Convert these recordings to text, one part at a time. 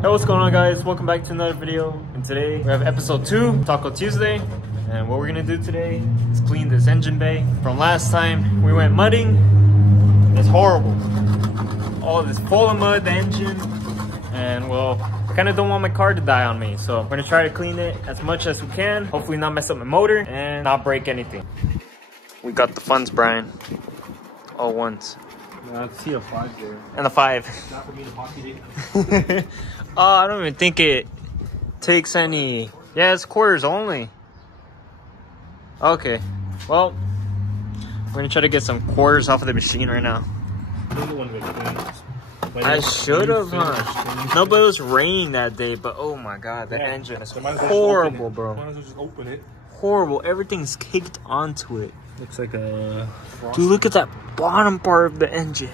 Hey, what's going on, guys? Welcome back to another video. And today we have episode 2, Taco Tuesday. And what we're gonna do today is clean this engine bay. From last time we went mudding. It's horrible. All this full of mud, the engine. And well, I kind of don't want my car to die on me. So we're gonna try to clean it as much as we can. Hopefully not mess up my motor and not break anything. We got the funds, Brian. All ones. I see a 5 there. And a 5. Not for me to pocket it. Oh, I don't even think it takes any. Yeah, it's quarters only. Okay, well, we're gonna try to get some quarters off of the machine right now. I should have, huh? No, but it was raining that day. But oh my god, that engine is horrible, bro. Might as well just open it. Horrible. Everything's caked onto it. Looks like a frost. Dude, look at that bottom part of the engine.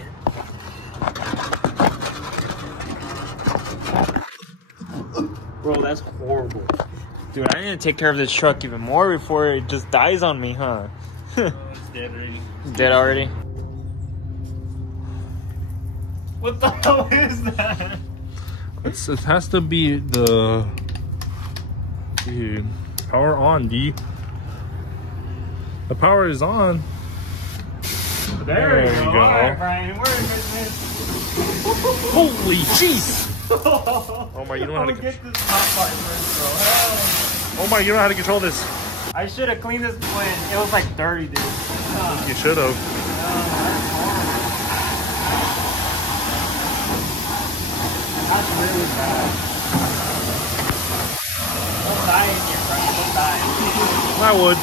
Bro, that's horrible. Dude, I need to take care of this truck even more before it just dies on me, huh? It's dead already. It's dead already? What the hell is that? It has to be the power on, D. The power is on. There we go. Alright, Brian, we're in business. Holy jeez! Omar, you don't know how to get this top part first, bro. Hell. Omar, you don't know how to control this. I should have cleaned this when it was like dirty, dude. You should have. That's really bad. Don't die in here, Brian. Don't die. I would.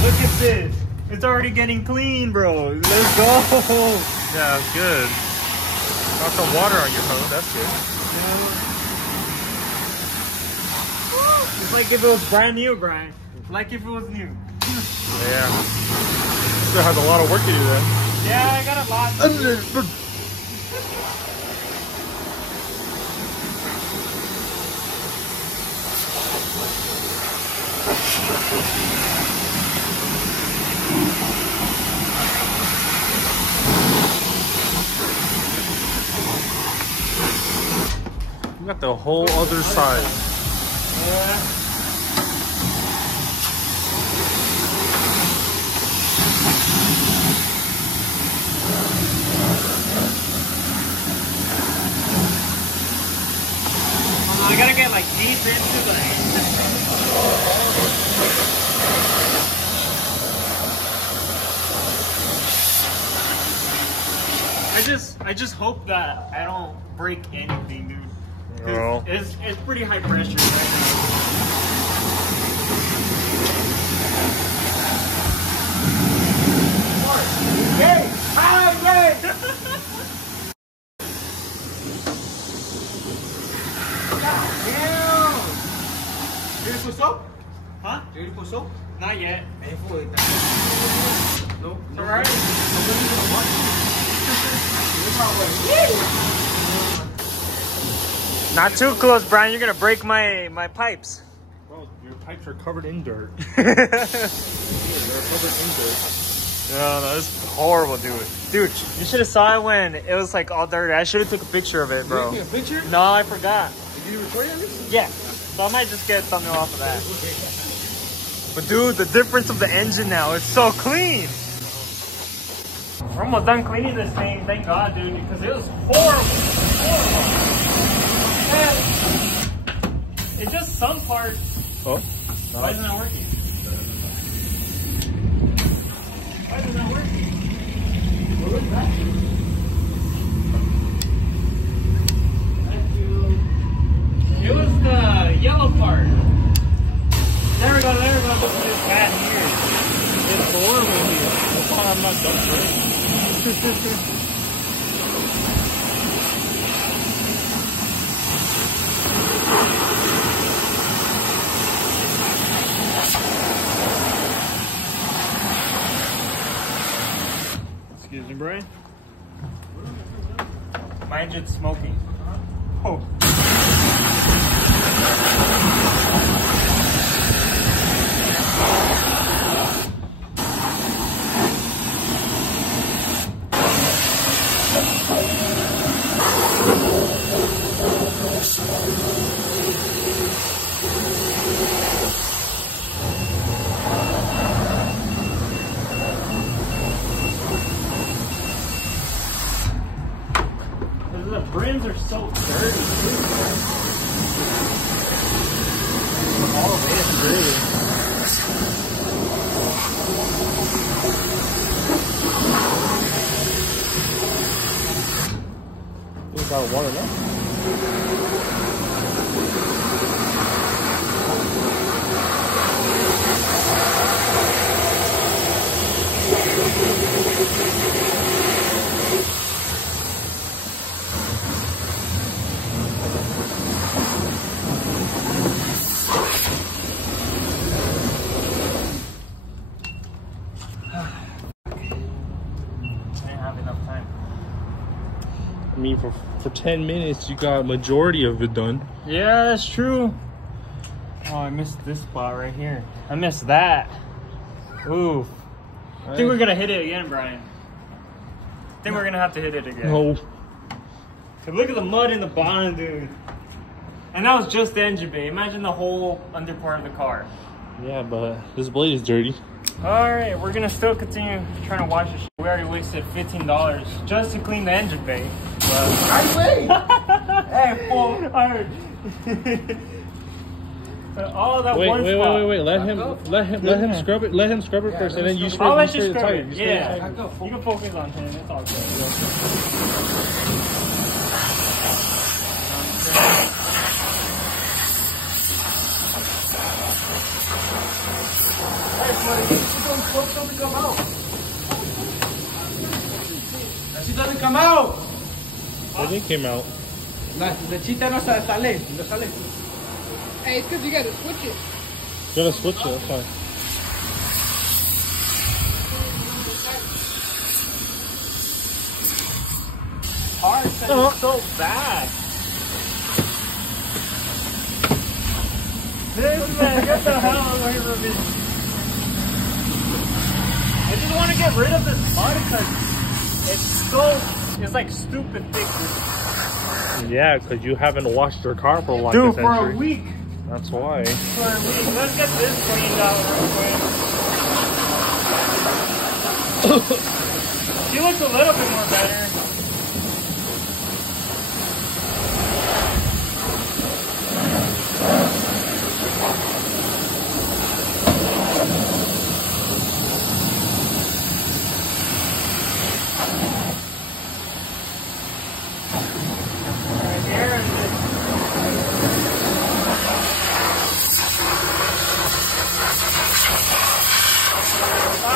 Look at this. It's already getting clean, bro. Let's go. Yeah, that's good. Got some water on your hose. That's good. It's like if it was brand new, Brian. Like if it was new. Yeah. Still has a lot of work to do then. Yeah, I got a lot. You got the whole other side. Yeah. I gotta get like deep into the engine. I just hope that I don't break anything, dude. No. It's pretty high pressure right now. Hey! Highway! Damn! Ready for soap? Huh? Ready for soap? Not yet. No. It's alright. Not too close, Brian. You're gonna break my pipes. Bro, your pipes are covered in dirt. They're covered in dirt. No, it's horrible, dude. Dude, you should have saw it when it was like all dirty. I should have took a picture of it, bro. Did you take a picture? No, I forgot. Did you record it? Yeah, so I might just get something off of that. But dude, the difference of the engine now is so clean. We're almost done cleaning this thing, thank God, dude, because it was horrible. It's just some parts. Oh? Why isn't that working? Why is it not working? What was that? It was the yellow part. There we go, there we go. It's bad here. It's horrible here. That's why I'm not done first. engine, Brian? My engine's smoking. Oh. The brims are so dirty. All of it is dirty. You got water left. I mean, for 10 minutes, you got majority of it done. Yeah, that's true. Oh, I missed this spot right here. I missed that. Oof. I think we're gonna hit it again, Brian. I think we're gonna have to hit it again. No. Cause look at the mud in the bottom, dude. And that was just the engine bay. Imagine the whole under part of the car. Yeah, but this blade is dirty. Alright, we're gonna still continue trying to wash this shit. We already wasted $15 just to clean the engine bay. Hey, fool. Alright. Oh, that one spot. Wait. Let him scrub it. Let him scrub it first, and then you spray. I'll let you scrub it. it. Yeah. You can focus on him. It's all good. She doesn't come out. It came out. La lechita no sale. Hey, it's because you gotta switch it. You gotta switch it. That's fine. Hard, it's so bad. This man, get the hell away from me. I just want to get rid of this mud because it's like stupid thick. Yeah, because you haven't washed your car for like Dude, a century. for a week. That's why. For a week. Let's get this cleaned out real quick. She looks a little bit more better.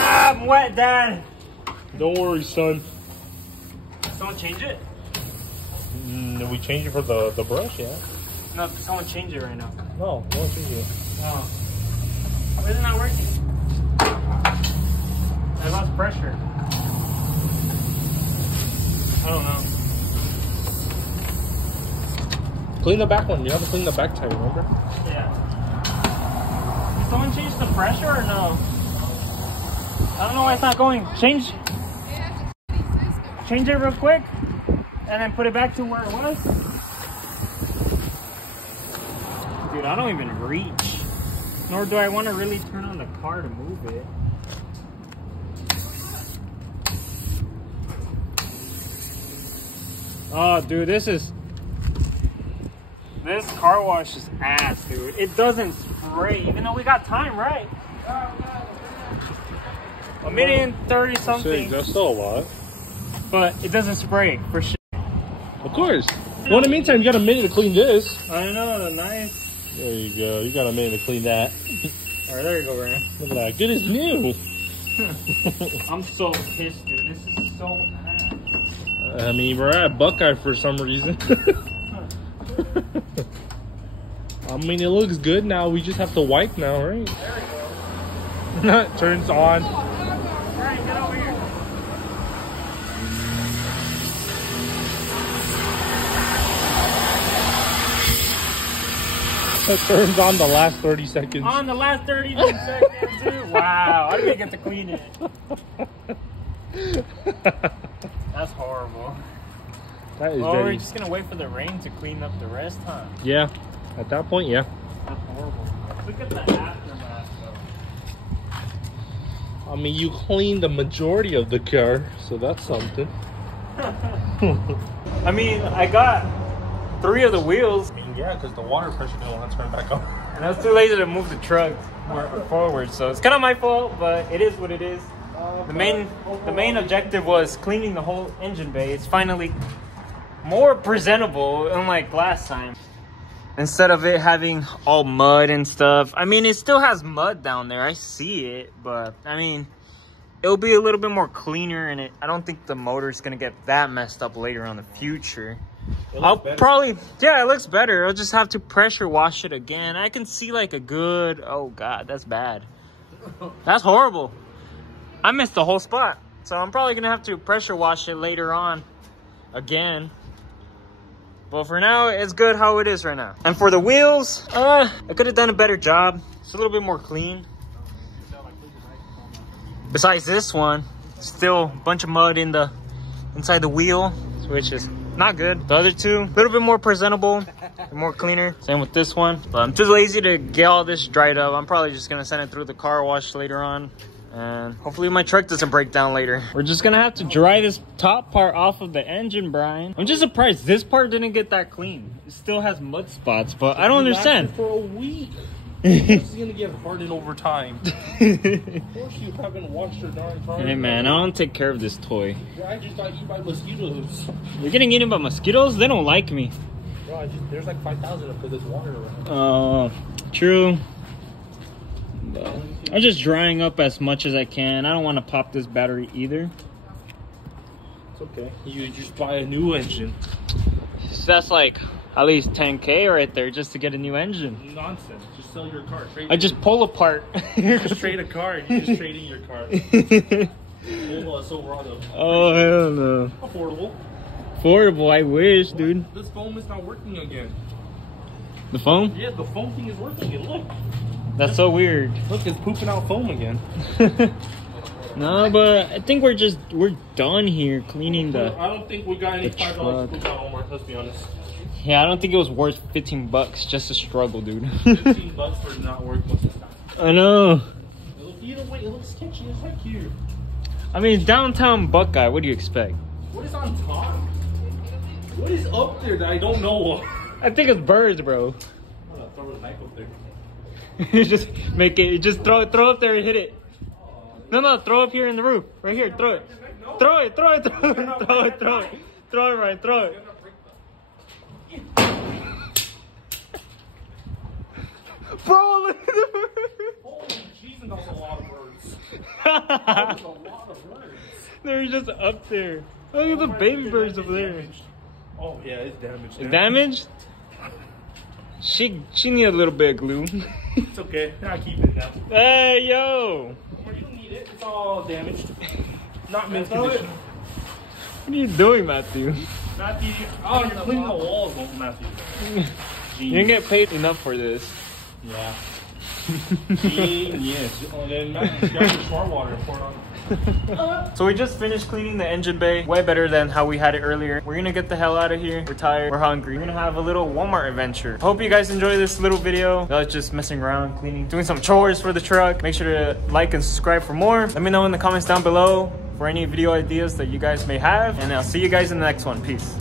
I'm wet, Dad. Don't worry, son. Someone change it? We change it for the brush, yeah. No, someone change it right now. No, don't change it. Oh. Why is it not working? I lost pressure. I don't know. Clean the back one. You have to clean the back tire, remember? Yeah. Did someone change the pressure or no? I don't know why it's not going. Change it real quick and then put it back to where it was. Dude, I don't even reach. Nor do I want to really turn on the car to move it. Oh, dude, this car wash is ass, dude. It doesn't spray, even though we got time, right? 1,030,000 something. That's still a lot. But it doesn't spray for shit. Of course. Well, in the meantime, you got a minute to clean this. I know, the knife. There you go. You got a minute to clean that. All right, there you go, Ryan. Look at that. Good as new. I'm so pissed, dude. This is so bad. I mean, we're at Buckeye for some reason. I mean, it looks good now. We just have to wipe now, right? There we go. Turns on. All right, get over here. It turns on the last 30 seconds. On the last 30 seconds, dude. Wow, I didn't get to clean it. That's horrible. That is Well, dirty. we're just gonna wait for the rain to clean up the rest, huh? Yeah, at that point, yeah. That's horrible. Look at the aftermath, though. I mean, you cleaned the majority of the car, so that's something. I mean, I got 3 of the wheels, I mean, yeah, because the water pressure didn't want to turn back on. and I was too lazy to move the truck more forward, so it's kind of my fault, but it is what it is. The main objective was cleaning the whole engine bay. It's finally more presentable, unlike last time. Instead of it having all mud and stuff. I mean, it still has mud down there. I see it, but I mean, it'll be a little bit more cleaner, and I don't think the motor's gonna get that messed up later on in the future. I'll probably, yeah, it looks better. I'll just have to pressure wash it again. I can see like a good, oh God, that's bad. That's horrible. I missed the whole spot. So I'm probably gonna have to pressure wash it later on again. But for now, it's good how it is right now. And for the wheels, I could have done a better job. It's a little bit more clean. Besides this one, still a bunch of mud inside the wheel, which is not good. The other two, a little bit more presentable, more cleaner. Same with this one. But I'm too lazy to get all this dried up. I'm probably just gonna send it through the car wash later on. And hopefully my truck doesn't break down later. We're just gonna have to dry this top part off of the engine, Brian. I'm just surprised this part didn't get that clean. It still has mud spots, but I don't understand. For a week. This is gonna get hardened over time. Of course you haven't washed your darn car. Hey man, I don't take care of this toy. Bro, I just got eaten by mosquitoes. You're getting eaten by mosquitoes? They don't like me. Bro, there's like 5,000 of them because there's water around. Oh, true. But I'm just drying up as much as I can. I don't want to pop this battery either. It's okay. You just buy a new engine. So that's like at least 10K right there just to get a new engine. Nonsense. Just sell your car. I just pull apart. Just trade a car and you just trade in your car. Silverado. Oh, hell no. Affordable. Affordable, I wish, dude. This foam is not working again. The foam? Yeah, the foam thing is working again. Look. That's so weird. Look, it's pooping out foam again. No, but I think we're done here cleaning the. I don't think we got any $5 to poop out, Omar. Let's be honest. Yeah, I don't think it was worth 15 bucks just to struggle, dude. 15 bucks for not worth most of the time. I know. Either way, it looks sketchy. It's like here. I mean, downtown Buckeye. What do you expect? What is on top? What is up there that I don't know? I think it's birds, bro. I'm gonna throw a knife up there. Just make it. Just throw it up there and hit it. No, throw up here in the roof. Right here. Throw it. Throw it, Ryan. Throw it. Bro, look at the birds. Holy Jesus, that's a lot of birds. That's a lot of birds. They're just up there. Look at the baby birds over there. Oh yeah, it's damaged. It's damaged? She need a little bit of glue. It's okay. I'll keep it now. Hey, yo. You don't need it. It's all damaged. Not mint condition. What are you doing, Matthew? Matthew, oh, you're cleaning the walls, Matthew. You didn't get paid enough for this. Yeah. Yes. Oh, then Matthew's got your shower water poured on. So we just finished cleaning the engine bay. Way better than how we had it earlier. We're gonna get the hell out of here. We're tired. We're hungry. We're gonna have a little Walmart adventure. Hope you guys enjoy this little video. I was just messing around, cleaning, doing some chores for the truck. Make sure to like and subscribe for more. Let me know in the comments down below for any video ideas that you guys may have. And I'll see you guys in the next one. Peace.